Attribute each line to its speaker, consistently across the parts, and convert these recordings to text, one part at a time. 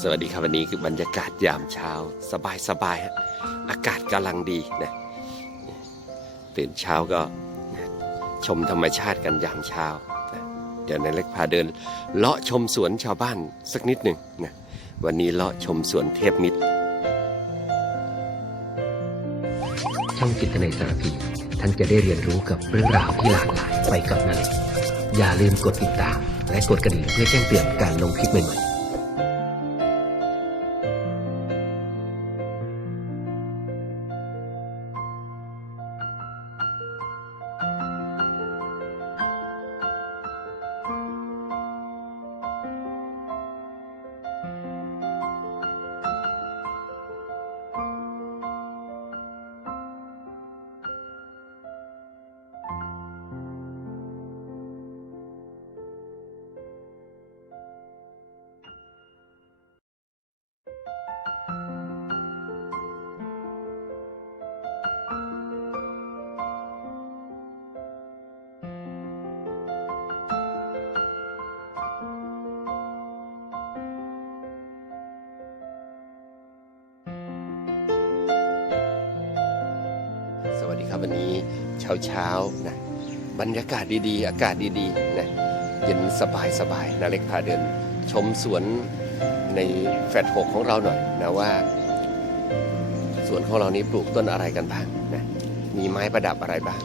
Speaker 1: สวัสดีครับวันนี้คือบรรยากาศยามเช้า สบายสบายฮะอากาศกำลังดีนะตื่นเช้าก็ชมธรรมชาติกันยามเช้า เดี๋ยวนายเล็กพาเดิน เลาะชมสวนชาวบ้านสักนิดหนึ่งนะวันนี้เลาะชมสวนเทพมิตร
Speaker 2: ช่องจิตในสารพีท่านจะได้เรียนรู้กับเรื่องราวที่หลากหลายไปกับนาเล็กอย่าลืมกดติดตาม และกดกระดิ่งเพื่อแจ้งเตือนการลงคลิปใหม่ๆ
Speaker 1: วัสดีครับ วันนี้เช้าเช้านะบรรยากาศดีๆ อากาศดีๆนะเย็นสบายสบายนาเล็กพาเดิน ชมสวนในแฟลตหกของเราหน่อยนะว่า สวนของเรานี้ปลูกต้นอะไรกันบ้างนะมีไม้ประดับอะไรบ้าง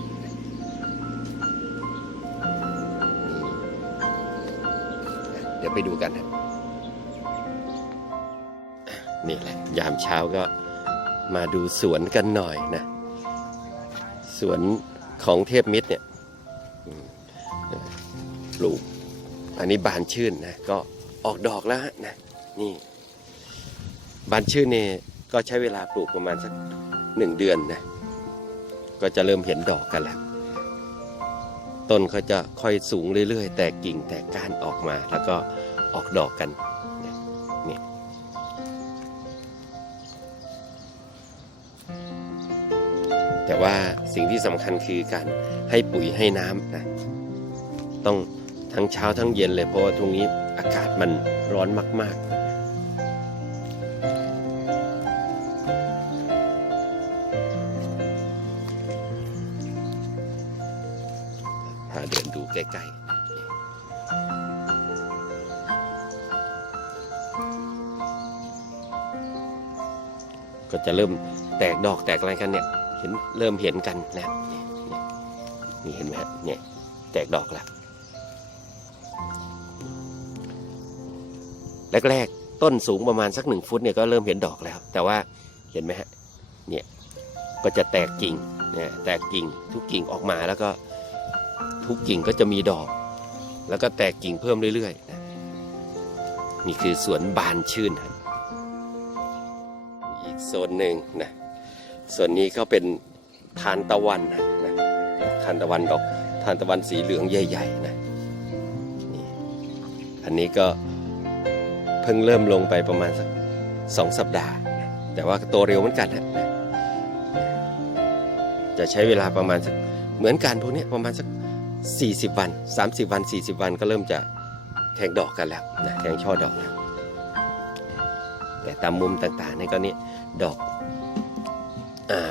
Speaker 1: เดี๋ยวไปดูกันนะนี่แหละยามเช้าก็มาดูสวนกันหน่อยนะ สวนของเทพมิตรเนี่ยปลูก อันนี้บานชื่นนะก็ออกดอกแล้วนะนี่ บานชื่นเนี่ยก็ใช้เวลาปลูกประมาณสักหนึ่งเดือนนะก็จะเริ่มเห็นดอกกันแล้วต้นเขาจะค่อยสูงเรื่อยๆ แตกกิ่งแตกก้านออกมา แล้วก็ออกดอกกัน แต่ว่าสิ่งที่สำคัญคือการให้ปุ๋ยให้น้ำนะต้องทั้งเช้าทั้งเย็นเลยเพราะว่าตรงนี้อากาศมันร้อนมาก ๆพาเดินดูใกล้ๆ ก็จะเริ่มแตกดอกแตกอะไรกันเนี่ย เห็นเริ่มเห็นกันแล้วนี่ยเนี่เห็นไหมฮะเนี่ยแตกดอกแล้วแรกๆต้นสูงประมาณสักหนึ่งฟุตเนี่ยก็เริ่มเห็นดอกแล้ว แต่ว่าเห็นไหมฮะเนี่ยก็จะแตกกิ่งเนี่ยแตกกิ่งทุกกิ่งออกมาแล้วก็ทุกกิ่งก็จะมีดอก แล้วก็แตกกิ่งเพิ่มเรื่อยๆนะนี่คือสวนบานชื่น อีกโซนหนึ่งนะ ส่วนนี้ก็เป็นทานตะวันนะนะทานตะวันดอกทานตะวันสีเหลืองใหญ่ๆนะนี่อันนี้ก็เพิ่งเริ่มลงไปประมาณสักสองสัปดาห์ แต่ว่าโตเร็วเหมือนกันนะจะใช้เวลาประมาณสักเหมือนกันพวกนี้ประมาณสัก 40 วัน 30 วัน 40 วันก็เริ่มจะแทงดอกกันแล้วนะแทงช่อดอกแล้วแต่ตามมุมต่างๆนี่ก็นี่ดอก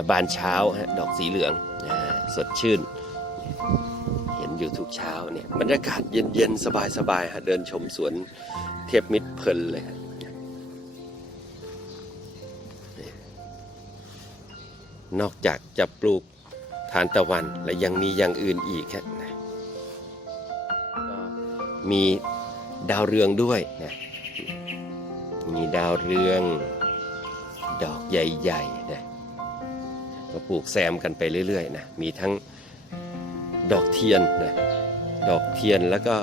Speaker 1: บานเช้าฮะดอกสีเหลืองสดชื่น เห็นอยู่ทุกเช้าเนี่ยบรรยากาศเย็นๆ สบายๆฮะเดินชมสวนเทียมิตรเพลินเลยฮะนอกจากจะปลูกทานตะวันและยังมีอย่างอื่นอีกฮะมีดาวเรืองด้วยนะมีดาวเรือง ดอกใหญ่ๆนะ ก็ปลูกแซมกันไปเรื่อยๆนะมีทั้งดอกเทียนนะดอกเทียนแล้วก็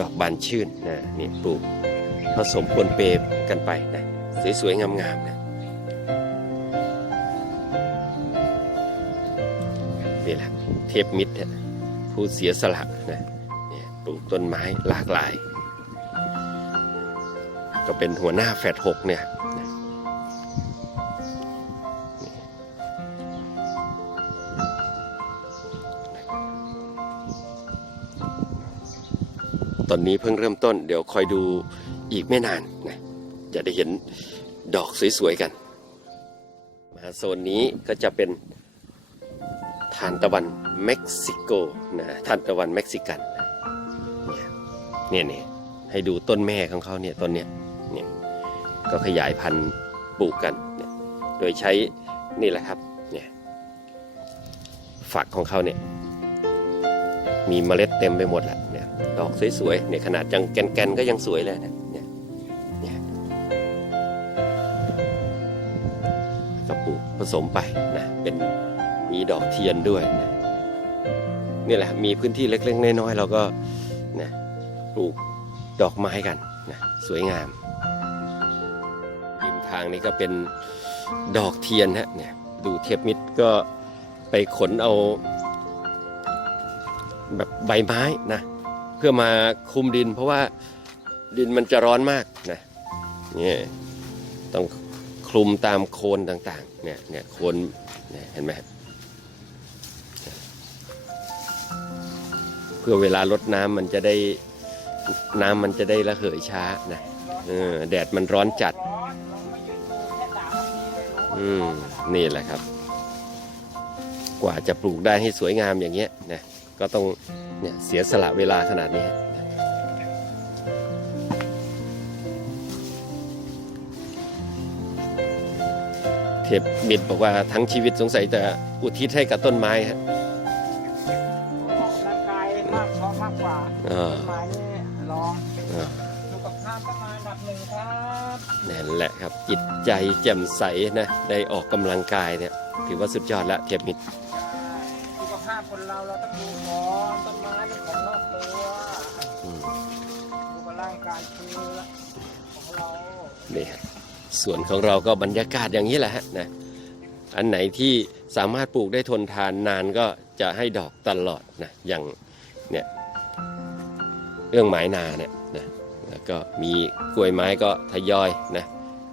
Speaker 1: ดอกบานชื่นนะนี่ปลูกผสมปนเปกันไปนะสวยๆงามๆนะนี่แหละเทพมิตรผู้เสียสละนะเนี่ยปลูกต้นไม้หลากหลาย ก็เป็นหัวหน้าแฟดหกเนี่ย นนี้เพิ่งเริ่มต้น เดี๋ยวคอยดูอีกไม่นานนะจะได้เห็นดอกสวยๆกัน มาโซนนี้ก็จะเป็นทานตะวันเม็กซิโกนะทานตะวันเม็กซิกันเนี่ยเนี่ยให้ดูต้นแม่ของเขาเนี่ยต้นเนี้ยเนี่ยก็ขยายพันธุ์ปลูกกันเนี่ยโดยใช้นี่แหละครับเนี่ยฝักของเขาเนี่ยมีเมล็ดเต็มไปหมดและเนี่ย ดอกสวยๆเนี่ยขนาดยังแกนๆก็ยังสวยเลยนะเนี่ยเนี่ยก็ปลูกผสมไปนะเป็นมีดอกเทียนด้วยนะนี่แหละมีพื้นที่เล็กๆน้อยๆเราก็นะปลูกดอกไม้กันนะสวยงามริมทางนี้ก็เป็นดอกเทียนฮะเนี่ยดูเทปมิดก็ไปขนเอาแบบใบไม้นะ เพื่อมาคลุมดิน เพราะว่าดินมันจะร้อนมากนะนี่ต้องคลุมตามโคนต่างๆ เนี่ยเนี่ยโคนเนี่ยเห็นไหมเพื่อเวลาลดน้ำมันจะได้น้ำมันจะได้ระเหยช้านะเออแดดมันร้อนจัด อืม นี่แหละครับ กว่าจะปลูกได้ให้สวยงามอย่างเงี้ยนะ ก็ต้องเนี่ยเสียสละเวลาขนาดนี้ฮะเทพบิดบอกว่าทั้งชีวิตสงสัยจะอุทิศให้กับต้นไม้ฮะ
Speaker 3: ออกกำลังกายมากชอบมากกว่า
Speaker 1: อ่า
Speaker 3: ต้นไม้นี่ลอง
Speaker 1: อ่า
Speaker 3: สุขภาพต้นไม้อันดับหนึ่งครับ
Speaker 1: นั่นแหละครับจิตใจแจ่มใสนะได้ออกกำลังกายเนี่ยถือว่าสุดยอดละเทพมิตร
Speaker 3: สุขภาพ คนเราเราต้องดูก่อนต้นไม้เป็นของนอกตัวดูกับร่างกายคือของเรา
Speaker 1: นี่ส่วนของเราก็บรรยากาศอย่างนี้แหละฮะนะอันไหนที่สามารถปลูกได้ทนทานนานก็จะให้ดอกตลอดนะอย่างเนี่ยเรื่องไม้นาเนี่ยนะแล้วก็มีกล้วยไม้ก็ทยอยนะ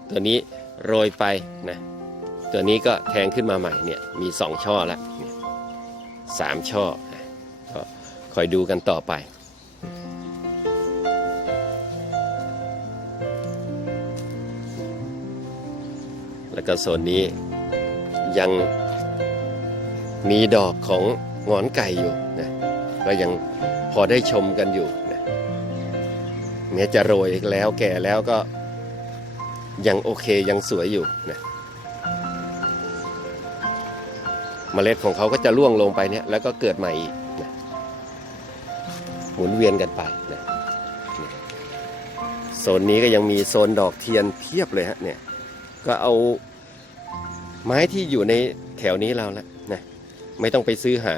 Speaker 1: ตัวนี้โรยไปนะตัวนี้ก็แทงขึ้นมาใหม่เนี่ยมีสองช่อแล้วเนี่ย สามช่อก็คอยดูกันต่อไป แล้วก็โซนนี้ยังมีดอกของงอนไก่อยู่นะก็ยังพอได้ชมกันอยู่นะแม้จะโรยแล้วแก่แล้วก็ยังโอเคยังสวยอยู่นะ มล็ดของเขาก็จะร่วงลงไปเนี่ยแล้วก็เกิดใหม่อีกนะหมุนเวียนกันไปนะโซนนี้ก็ยังมีโซนดอกเทียนเพียบเลยฮะเนี่ยก็เอาไม้ที่อยู่ในแถวนี้เราล้วนะไม่ต้องไปซื้อหา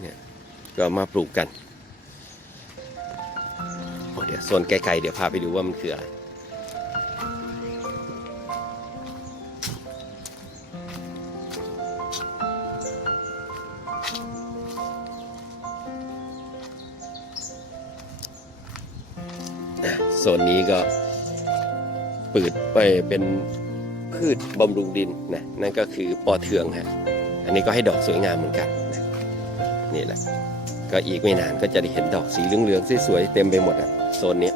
Speaker 1: เนี่ยก็มาปลูกกันเดี๋ยวโซนไกลๆเดี๋ยวพาไปดูว่ามันคืออะไร โซนนี้ก็ปืดไปเป็นพืชบำรุงดินนะนั่นก็คือปอเทืองฮะอันนี้ก็ให้ดอกสวยงามเหมือนกันนี่แหละ ก็อีกไม่นานก็จะได้เห็นดอกสีเหลืองๆสวยๆเต็มไปหมดอะโซนนี้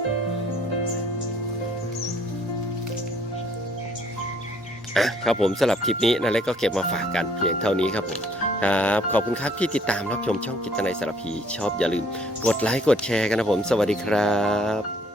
Speaker 1: อะครับผมสำหรับคลิปนี้นาเล็กก็เก็บมาฝากกันเพียงเท่านี้ครับผมครับขอบคุณครับที่ติดตามรับชมช่องกิตนายสารพีชอบอย่าลืม กดไลค์กดแชร์กันนะผม สวัสดีครับ